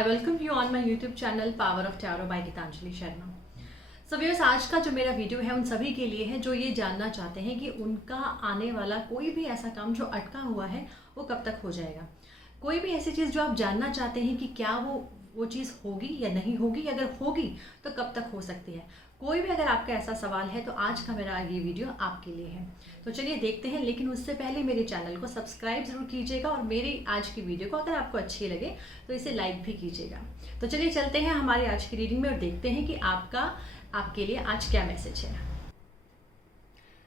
I welcome you on my YouTube channel Power of Tarot by Gitanjali Sharma. So viewers, आज का जो मेरा video है उन सभी के लिए है जो ये जानना चाहते हैं कि उनका आने वाला कोई भी ऐसा काम जो अटका हुआ है वो कब तक हो जाएगा। कोई भी ऐसी चीज़ जो आप जानना चाहते हैं कि क्या वो चीज़ होगी या नहीं होगी, अगर होगी तो कब तक हो सकती है। कोई भी अगर आपका ऐसा सवाल है तो आज का मेरा ये वीडियो आपके लिए है। तो चलिए देखते हैं, लेकिन उससे पहले मेरे चैनल को सब्सक्राइब जरूर कीजिएगा और मेरी आज की वीडियो को अगर आपको अच्छी लगे तो इसे लाइक भी कीजिएगा। तो चलिए चलते हैं हमारी आज की रीडिंग में और देखते हैं कि आपके लिए आज क्या मैसेज है।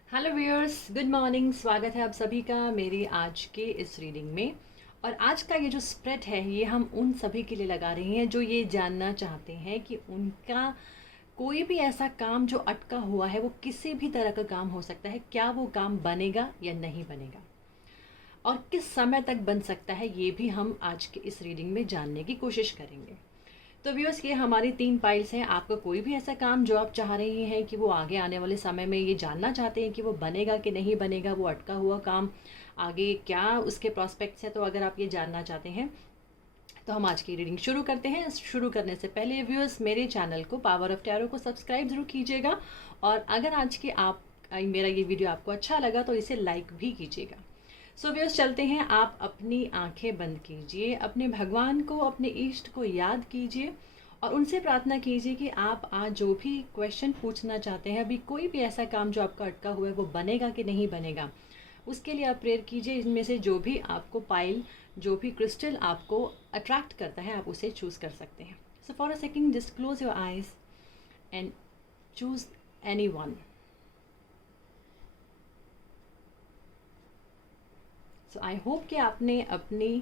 Hello viewers, good morning. स्वागत है आप सभी का मेरी आज के इस रीडिंग में। और आज का ये जो स्प्रेड है ये हम उन सभी के लिए लगा रहे हैं जो ये जानना चाहते हैं कि उनका कोई भी ऐसा काम जो अटका हुआ है, वो किसी भी तरह का काम हो सकता है, क्या वो काम बनेगा या नहीं बनेगा और किस समय तक बन सकता है, ये भी हम आज के इस रीडिंग में जानने की कोशिश करेंगे। तो व्यूअर्स, ये हमारी 3 पाइल्स हैं। आपका कोई भी ऐसा काम जो आप चाह रही हैं कि वो आगे आने वाले समय में ये जानना चाहते हैं कि वो बनेगा कि नहीं बनेगा, वो अटका हुआ काम आगे क्या उसके प्रॉस्पेक्ट्स है, तो अगर आप ये जानना चाहते हैं तो हम आज की रीडिंग शुरू करते हैं। शुरू करने से पहले व्यूअर्स, मेरे चैनल को पावर ऑफ टैरो को सब्सक्राइब जरूर कीजिएगा और अगर आज के मेरा ये वीडियो आपको अच्छा लगा तो इसे लाइक भी कीजिएगा। सो व्यूअर्स, चलते हैं। आप अपनी आंखें बंद कीजिए, अपने भगवान को, अपने इष्ट को याद कीजिए और उनसे प्रार्थना कीजिए कि आप आज जो भी क्वेश्चन पूछना चाहते हैं, अभी कोई भी ऐसा काम जो आपका अटका हुआ है वो बनेगा कि नहीं बनेगा, उसके लिए आप प्रेयर कीजिए। इनमें से जो भी आपको पाइल, जो भी क्रिस्टल आपको अट्रैक्ट करता है, आप उसे चूज़ कर सकते हैं। So for a second just close your eyes and choose any one. So I hope कि आपने अपनी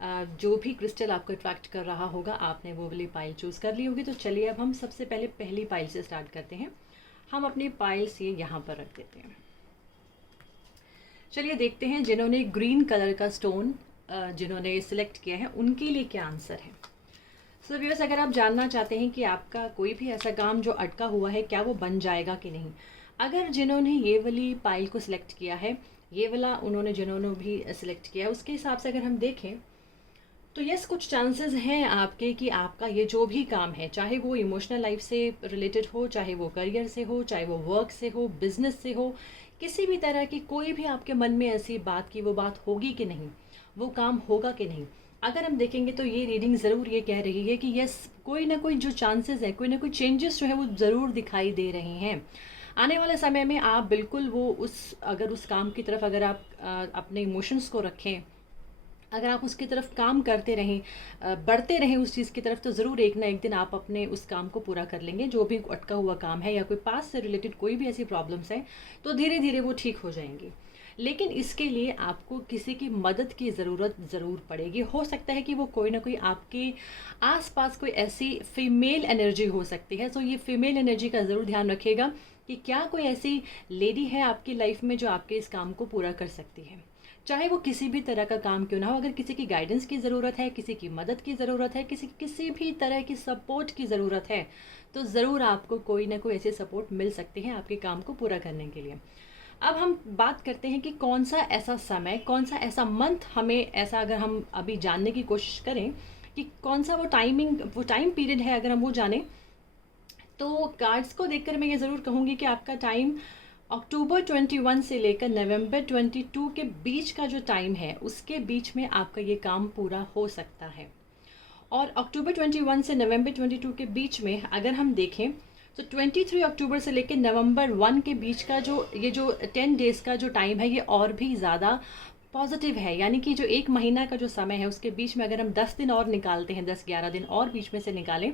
जो भी क्रिस्टल आपको अट्रैक्ट कर रहा होगा, आपने वो वाली पाइल चूज़ कर ली होगी। तो चलिए अब हम सबसे पहले पहली पाइल से स्टार्ट करते हैं। हम अपनी पाइल्स ये यहाँ पर रख देते हैं। चलिए देखते हैं जिन्होंने ग्रीन कलर का स्टोन जिन्होंने सिलेक्ट किया है उनके लिए क्या आंसर है। सो व्यूअर्स, अगर आप जानना चाहते हैं कि आपका कोई भी ऐसा काम जो अटका हुआ है क्या वो बन जाएगा कि नहीं, अगर जिन्होंने ये वाली पाइल को सिलेक्ट किया है, ये वाला जिन्होंने भी सिलेक्ट किया है, उसके हिसाब से अगर हम देखें तो यस, कुछ चांसेस हैं आपके कि आपका ये जो भी काम है, चाहे वो इमोशनल लाइफ से रिलेटेड हो, चाहे वो करियर से हो, चाहे वो वर्क से हो, बिजनेस से हो, किसी भी तरह की कोई भी आपके मन में ऐसी बात की वो बात होगी कि नहीं, वो काम होगा कि नहीं, अगर हम देखेंगे तो ये रीडिंग ज़रूर ये कह रही है कि यस, कोई ना कोई जो चांसेस है, कोई ना कोई चेंजेस जो है वो ज़रूर दिखाई दे रहे हैं। आने वाले समय में आप बिल्कुल अगर उस काम की तरफ अगर आप अपने इमोशंस को रखें, अगर आप उसकी तरफ काम करते रहें, बढ़ते रहें उस चीज़ की तरफ, तो ज़रूर एक ना एक दिन आप अपने उस काम को पूरा कर लेंगे। जो भी अटका हुआ काम है या कोई पास से रिलेटेड कोई भी ऐसी प्रॉब्लम्स हैं तो धीरे धीरे वो ठीक हो जाएंगी। लेकिन इसके लिए आपको किसी की मदद की ज़रूरत ज़रूर पड़ेगी। हो सकता है कि वो कोई ना कोई आपके आसपास कोई ऐसी फीमेल एनर्जी हो सकती है। तो ये फीमेल एनर्जी का ज़रूर ध्यान रखिएगा कि क्या कोई ऐसी लेडी है आपकी लाइफ में जो आपके इस काम को पूरा कर सकती है, चाहे वो किसी भी तरह का काम क्यों ना हो। अगर किसी की गाइडेंस की ज़रूरत है, किसी की मदद की ज़रूरत है, किसी भी तरह की सपोर्ट की ज़रूरत है, तो ज़रूर आपको कोई ना कोई ऐसे सपोर्ट मिल सकते हैं आपके काम को पूरा करने के लिए। अब हम बात करते हैं कि कौन सा ऐसा समय, कौन सा ऐसा मंथ हमें ऐसा, अगर हम अभी जानने की कोशिश करें कि कौन सा वो टाइम पीरियड है, अगर हम वो जानें तो कार्ड्स को देखकर मैं ये ज़रूर कहूँगी कि आपका टाइम अक्टूबर 21 से लेकर नवंबर 22 के बीच का जो टाइम है, उसके बीच में आपका ये काम पूरा हो सकता है। और अक्टूबर 21 से नवंबर 22 के बीच में अगर हम देखें तो 23 अक्टूबर से लेकर नवंबर 1 के बीच का जो 10 डेज़ का जो टाइम है, ये और भी ज़्यादा पॉजिटिव है। यानी कि जो 1 महीना का जो समय है उसके बीच में अगर हम 10 दिन और निकालते हैं, 10-11 दिन और बीच में से निकालें,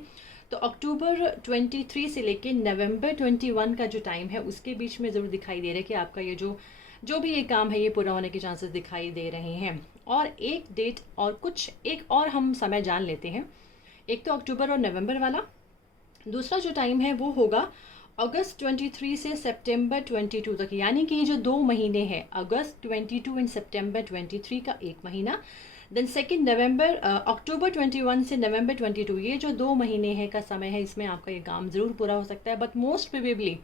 तो अक्टूबर 23 से लेके नवंबर 21 का जो टाइम है उसके बीच में ज़रूर दिखाई दे रहा है कि आपका ये जो भी ये काम है ये पूरा होने के चांसेस दिखाई दे रहे हैं। और एक डेट और एक और हम समय जान लेते हैं। एक तो अक्टूबर और नवंबर वाला, दूसरा जो टाइम है वो होगा अगस्त 23 से सितंबर 22 तक। यानी कि ये जो 2 महीने हैं, अगस्त 22 एंड सितंबर 23 का 1 महीना, देन सेकेंड अक्टूबर 21 से नवंबर 22, ये जो 2 महीने है का समय है, इसमें आपका ये काम ज़रूर पूरा हो सकता है। बट मोस्ट प्रोबेबली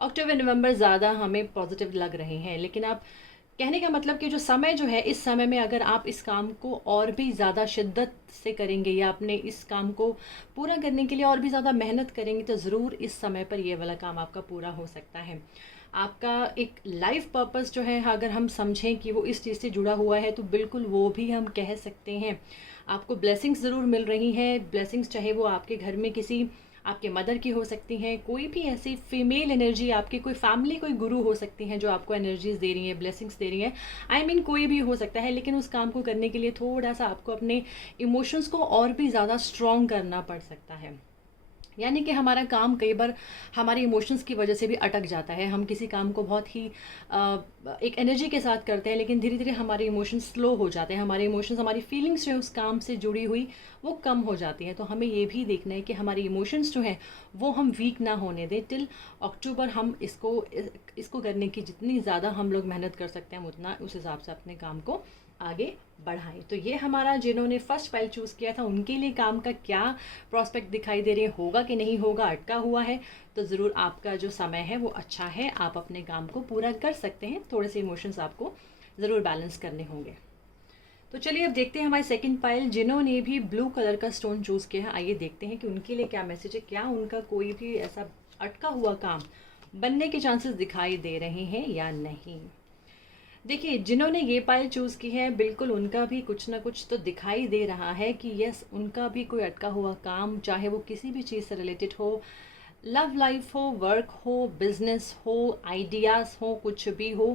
अक्टूबर नवंबर ज़्यादा हमें पॉजिटिव लग रहे हैं। लेकिन आप कहने का मतलब कि जो समय जो है, इस समय में अगर आप इस काम को और भी ज़्यादा शिद्दत से करेंगे या अपने इस काम को पूरा करने के लिए और भी ज़्यादा मेहनत करेंगे, तो ज़रूर इस समय पर ये वाला काम आपका पूरा हो सकता है। आपका एक लाइफ पर्पस जो है, अगर हम समझें कि वो इस चीज़ से जुड़ा हुआ है, तो बिल्कुल वो भी हम कह सकते हैं। आपको ब्लेसिंग्स ज़रूर मिल रही हैं, ब्लेसिंग्स चाहे वो आपके घर में किसी आपके मदर की हो सकती हैं, कोई भी ऐसी फीमेल एनर्जी आपकी, कोई फैमिली, कोई गुरु हो सकती हैं जो आपको एनर्जीज दे रही हैं, ब्लेसिंग्स दे रही हैं। आई मीन कोई भी हो सकता है, लेकिन उस काम को करने के लिए थोड़ा सा आपको अपने इमोशंस को और भी ज़्यादा स्ट्रॉन्ग करना पड़ सकता है। यानी कि हमारा काम कई बार हमारे इमोशंस की वजह से भी अटक जाता है। हम किसी काम को बहुत ही एक एनर्जी के साथ करते हैं, लेकिन धीरे धीरे हमारे इमोशंस स्लो हो जाते हैं, हमारे इमोशंस, हमारी फीलिंग्स जो है उस काम से जुड़ी हुई वो कम हो जाती हैं। तो हमें ये भी देखना है कि हमारे इमोशंस जो हैं वो हम वीक ना होने दें। टिल अक्टूबर हम इसको करने की जितनी ज़्यादा हम लोग मेहनत कर सकते हैं, उतना उस हिसाब से अपने काम को आगे बढ़ाएं। तो ये हमारा जिन्होंने फर्स्ट फाइल चूज़ किया था उनके लिए काम का क्या प्रॉस्पेक्ट दिखाई दे रहे, होगा कि नहीं होगा, अटका हुआ है, तो ज़रूर आपका जो समय है वो अच्छा है, आप अपने काम को पूरा कर सकते हैं। थोड़े से इमोशंस आपको ज़रूर बैलेंस करने होंगे। तो चलिए अब देखते हैं हमारी सेकंड फाइल, जिन्होंने भी ब्लू कलर का स्टोन चूज़ किया है। आइए देखते हैं कि उनके लिए क्या मैसेज है, क्या उनका कोई भी ऐसा अटका हुआ काम बनने के चांसेस दिखाई दे रहे हैं या नहीं। देखिए, जिन्होंने ये पाइल चूज़ की है, बिल्कुल उनका भी कुछ ना कुछ तो दिखाई दे रहा है कि यस, उनका भी कोई अटका हुआ काम, चाहे वो किसी भी चीज़ से रिलेटेड हो, लव लाइफ हो, वर्क हो, बिजनेस हो, आइडियाज़ हो, कुछ भी हो,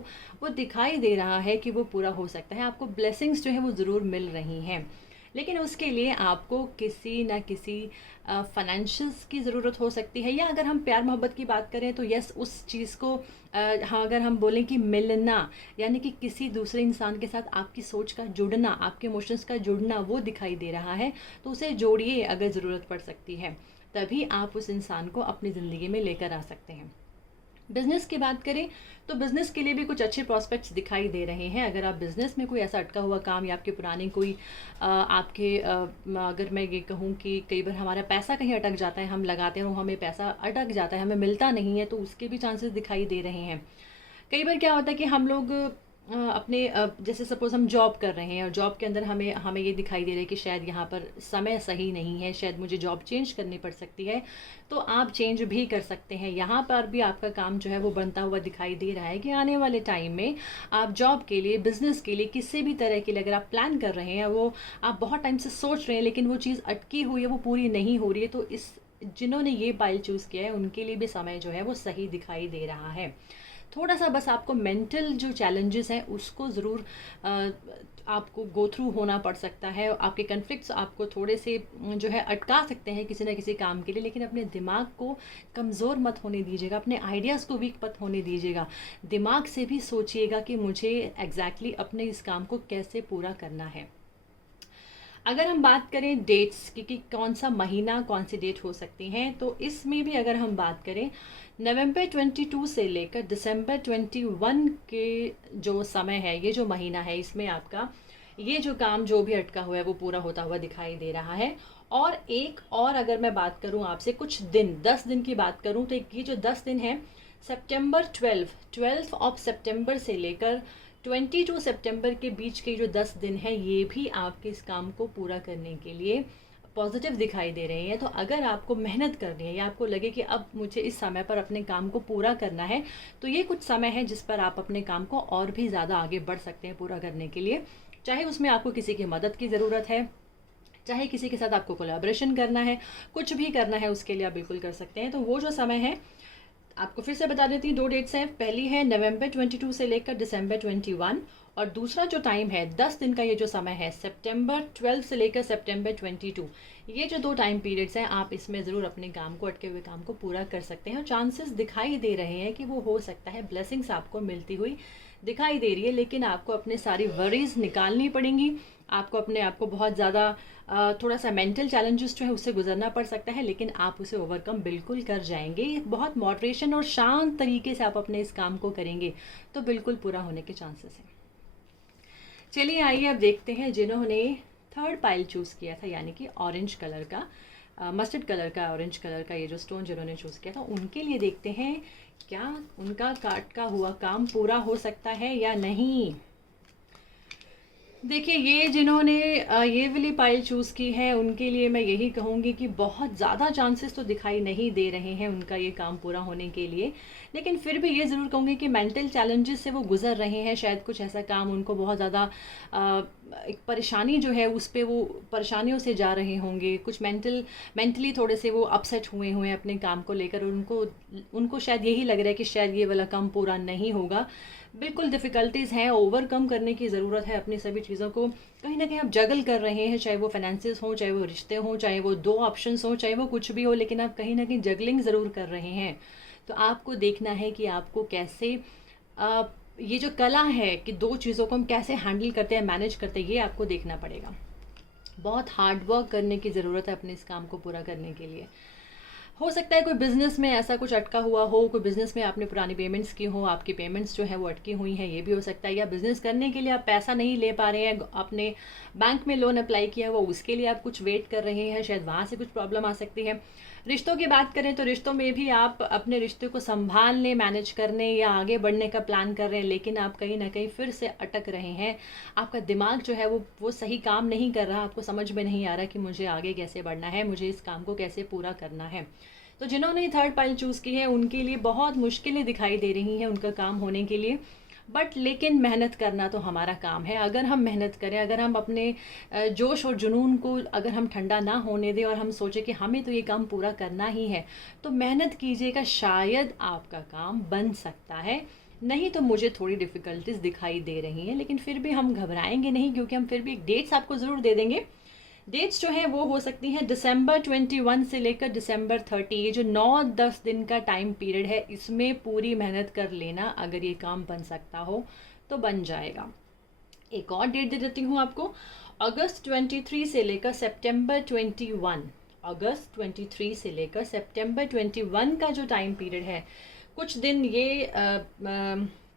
वो दिखाई दे रहा है कि वो पूरा हो सकता है। आपको ब्लेसिंग्स जो है वो ज़रूर मिल रही हैं, लेकिन उसके लिए आपको किसी ना किसी फाइनेंशियल्स की ज़रूरत हो सकती है। या अगर हम प्यार मोहब्बत की बात करें तो यस, उस चीज़ को हाँ, अगर हम बोलें कि मिलना, यानी कि किसी दूसरे इंसान के साथ आपकी सोच का जुड़ना, आपके इमोशंस का जुड़ना, वो दिखाई दे रहा है, तो उसे जोड़िए अगर ज़रूरत पड़ सकती है, तभी आप उस इंसान को अपनी ज़िंदगी में लेकर आ सकते हैं। बिज़नेस की बात करें तो बिज़नेस के लिए भी कुछ अच्छे प्रॉस्पेक्ट्स दिखाई दे रहे हैं। अगर आप बिज़नेस में कोई ऐसा अटका हुआ काम या आपके पुराने कोई अगर मैं ये कहूँ कि कई बार हमारा पैसा कहीं अटक जाता है, हम लगाते हैं और हमें पैसा अटक जाता है, हमें मिलता नहीं है, तो उसके भी चांसेस दिखाई दे रहे हैं। कई बार क्या होता है कि हम लोग अपने जैसे सपोज़ हम जॉब कर रहे हैं और जॉब के अंदर हमें हमें ये दिखाई दे रहा है कि शायद यहाँ पर समय सही नहीं है, शायद मुझे जॉब चेंज करनी पड़ सकती है, तो आप चेंज भी कर सकते हैं। यहाँ पर भी आपका काम जो है वो बनता हुआ दिखाई दे रहा है कि आने वाले टाइम में आप जॉब के लिए, बिज़नेस के लिए, किसी भी तरह के लिए अगर आप प्लान कर रहे हैं, वो आप बहुत टाइम से सोच रहे हैं, लेकिन वो चीज़ अटकी हुई है, वो पूरी नहीं हो रही है, तो इस जिन्होंने ये पाइल चूज़ किया है उनके लिए भी समय जो है वो सही दिखाई दे रहा है। थोड़ा सा बस आपको मेंटल जो चैलेंजेस हैं उसको ज़रूर आपको गो थ्रू होना पड़ सकता है। आपके कन्फ्लिक्ट्स आपको थोड़े से जो है अटका सकते हैं किसी ना किसी काम के लिए, लेकिन अपने दिमाग को कमज़ोर मत होने दीजिएगा, अपने आइडियाज़ को वीक मत होने दीजिएगा। दिमाग से भी सोचिएगा कि मुझे एग्जैक्टली अपने इस काम को कैसे पूरा करना है। अगर हम बात करें डेट्स की कि कौन सा महीना, कौन सी डेट हो सकती हैं, तो इसमें भी अगर हम बात करें नवंबर 22 से लेकर दिसंबर 21 के जो समय है, ये जो महीना है, इसमें आपका ये जो काम जो भी अटका हुआ है वो पूरा होता हुआ दिखाई दे रहा है। और एक और अगर मैं बात करूं आपसे कुछ दिन, 10 दिन की बात करूं, तो ये जो 10 दिन है, सितंबर 12 ऑफ सितंबर से लेकर 22 सितंबर के बीच के जो 10 दिन है, ये भी आपके इस काम को पूरा करने के लिए पॉजिटिव दिखाई दे रहे हैं। तो अगर आपको मेहनत करनी है या आपको लगे कि अब मुझे इस समय पर अपने काम को पूरा करना है, तो ये कुछ समय है जिस पर आप अपने काम को और भी ज़्यादा आगे बढ़ सकते हैं पूरा करने के लिए। चाहे उसमें आपको किसी की मदद की ज़रूरत है, चाहे किसी के साथ आपको कोलैबोरेशन करना है, कुछ भी करना है, उसके लिए आप बिल्कुल कर सकते हैं। तो वो जो समय है, आपको फिर से बता देती हूँ, 2 डेट्स हैं। पहली है नवंबर 22 से लेकर दिसंबर 21, और दूसरा जो टाइम है 10 दिन का, ये जो समय है सितंबर 12 से लेकर सितंबर 22, ये जो 2 टाइम पीरियड्स हैं, आप इसमें ज़रूर अपने काम को, अटके हुए काम को पूरा कर सकते हैं। और चांसेस दिखाई दे रहे हैं कि वो हो सकता है, ब्लेसिंग्स आपको मिलती हुई दिखाई दे रही है, लेकिन आपको अपने सारी वरीज निकालनी पड़ेंगी। आपको अपने आप को बहुत ज़्यादा थोड़ा सा मेंटल चैलेंजेस जो है उससे गुजरना पड़ सकता है, लेकिन आप उसे ओवरकम बिल्कुल कर जाएंगे। बहुत मॉडरेशन और शांत तरीके से आप अपने इस काम को करेंगे तो बिल्कुल पूरा होने के चांसेस हैं। चलिए आइए अब देखते हैं जिन्होंने थर्ड पाइल चूज़ किया था, यानी कि ऑरेंज कलर का, मस्टर्ड कलर का, ऑरेंज कलर का ये जो स्टोन जिन्होंने चूज़ किया था, उनके लिए देखते हैं क्या उनका अटका हुआ काम पूरा हो सकता है या नहीं? देखिए, ये जिन्होंने ये वाली पाइल चूज़ की है उनके लिए मैं यही कहूँगी कि बहुत ज़्यादा चांसेस तो दिखाई नहीं दे रहे हैं उनका ये काम पूरा होने के लिए। लेकिन फिर भी ये ज़रूर कहूँगी कि मेंटल चैलेंजेस से वो गुज़र रहे हैं। शायद कुछ ऐसा काम उनको बहुत ज़्यादा एक परेशानी जो है उस पे वो परेशानियों से जा रहे होंगे। कुछ मेंटली थोड़े से वो अपसेट हुए हैं अपने काम को लेकर। उनको उनको शायद यही लग रहा है कि शायद ये वाला काम पूरा नहीं होगा। बिल्कुल डिफ़िकल्टीज़ हैं, ओवरकम करने की ज़रूरत है अपनी सभी चीज़ों को। कहीं न कहीं आप जगल कर रहे हैं, चाहे वो फाइनेंसेस हों, चाहे वो रिश्ते हों, चाहे वो 2 ऑप्शंस हों, चाहे वो कुछ भी हो, लेकिन आप कहीं न कहीं जगलिंग ज़रूर कर रहे हैं। तो आपको देखना है कि आपको कैसे ये जो कला है कि 2 चीज़ों को हम कैसे हैंडल करते हैं, मैनेज करते हैं, ये आपको देखना पड़ेगा। बहुत हार्ड वर्क करने की ज़रूरत है अपने इस काम को पूरा करने के लिए। हो सकता है कोई बिज़नेस में ऐसा कुछ अटका हुआ हो, कोई बिज़नेस में आपने पुरानी पेमेंट्स की हो, आपकी पेमेंट्स जो है वो अटकी हुई हैं, ये भी हो सकता है। या बिज़नेस करने के लिए आप पैसा नहीं ले पा रहे हैं, आपने बैंक में लोन अप्लाई किया हुआ, उसके लिए आप कुछ वेट कर रहे हैं, शायद वहाँ से कुछ प्रॉब्लम आ सकती है। रिश्तों की बात करें तो रिश्तों में भी आप अपने रिश्ते को संभालने, मैनेज करने या आगे बढ़ने का प्लान कर रहे हैं, लेकिन आप कहीं ना कहीं फिर से अटक रहे हैं। आपका दिमाग जो है वो सही काम नहीं कर रहा, आपको समझ में नहीं आ रहा कि मुझे आगे कैसे बढ़ना है, मुझे इस काम को कैसे पूरा करना है। तो जिन्होंने थर्ड पाइल चूज़ की है उनके लिए बहुत मुश्किलें दिखाई दे रही हैं उनका काम होने के लिए। बट लेकिन मेहनत करना तो हमारा काम है। अगर हम मेहनत करें, अगर हम अपने जोश और जुनून को अगर हम ठंडा ना होने दें और हम सोचें कि हमें तो ये काम पूरा करना ही है, तो मेहनत कीजिएगा, शायद आपका काम बन सकता है। नहीं तो मुझे थोड़ी डिफ़िकल्टीज़ दिखाई दे रही हैं, लेकिन फिर भी हम घबराएंगे नहीं, क्योंकि हम फिर भी एक डेट्स आपको ज़रूर दे देंगे। डेट्स जो हैं वो हो सकती हैं दिसंबर 21 से लेकर दिसंबर 30। ये जो 9-10 दिन का टाइम पीरियड है, इसमें पूरी मेहनत कर लेना। अगर ये काम बन सकता हो तो बन जाएगा। एक और डेट दे देती हूँ आपको, अगस्त 23 से लेकर सितंबर 21। अगस्त 23 से लेकर सितंबर 21 का जो टाइम पीरियड है, कुछ दिन ये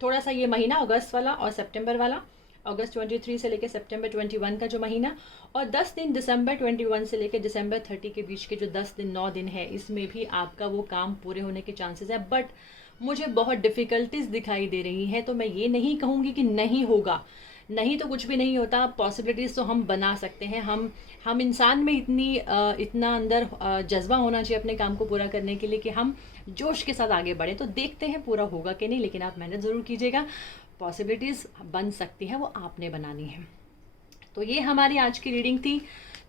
थोड़ा सा ये महीना अगस्त वाला और सितंबर वाला, अगस्त 23 से लेकर सितंबर 21 का जो महीना, और 10 दिन दिसंबर 21 से लेकर दिसंबर 30 के बीच के जो 10 दिन 9 दिन है, इसमें भी आपका वो काम पूरे होने के चांसेस है। बट मुझे बहुत डिफ़िकल्टीज़ दिखाई दे रही हैं, तो मैं ये नहीं कहूँगी कि नहीं होगा। नहीं तो कुछ भी नहीं होता, पॉसिबिलिटीज़ तो हम बना सकते हैं। हम इंसान में इतना अंदर जज्बा होना चाहिए अपने काम को पूरा करने के लिए कि हम जोश के साथ आगे बढ़ें। तो देखते हैं पूरा होगा कि नहीं, लेकिन आप मेहनत ज़रूर कीजिएगा। पॉसिबिलिटीज़ बन सकती हैं, वो आपने बनानी है। तो ये हमारी आज की रीडिंग थी।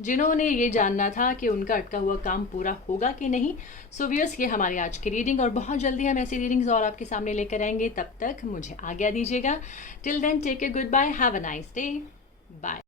जिन्होंने ये जानना था कि उनका अटका हुआ काम पूरा होगा कि नहीं, सो व्यूअर्स, ये हमारी आज की रीडिंग, और बहुत जल्दी हम ऐसी रीडिंग्स और आपके सामने लेकर आएंगे। तब तक मुझे आज्ञा दीजिएगा। Till then take a good bye, have a nice day, bye.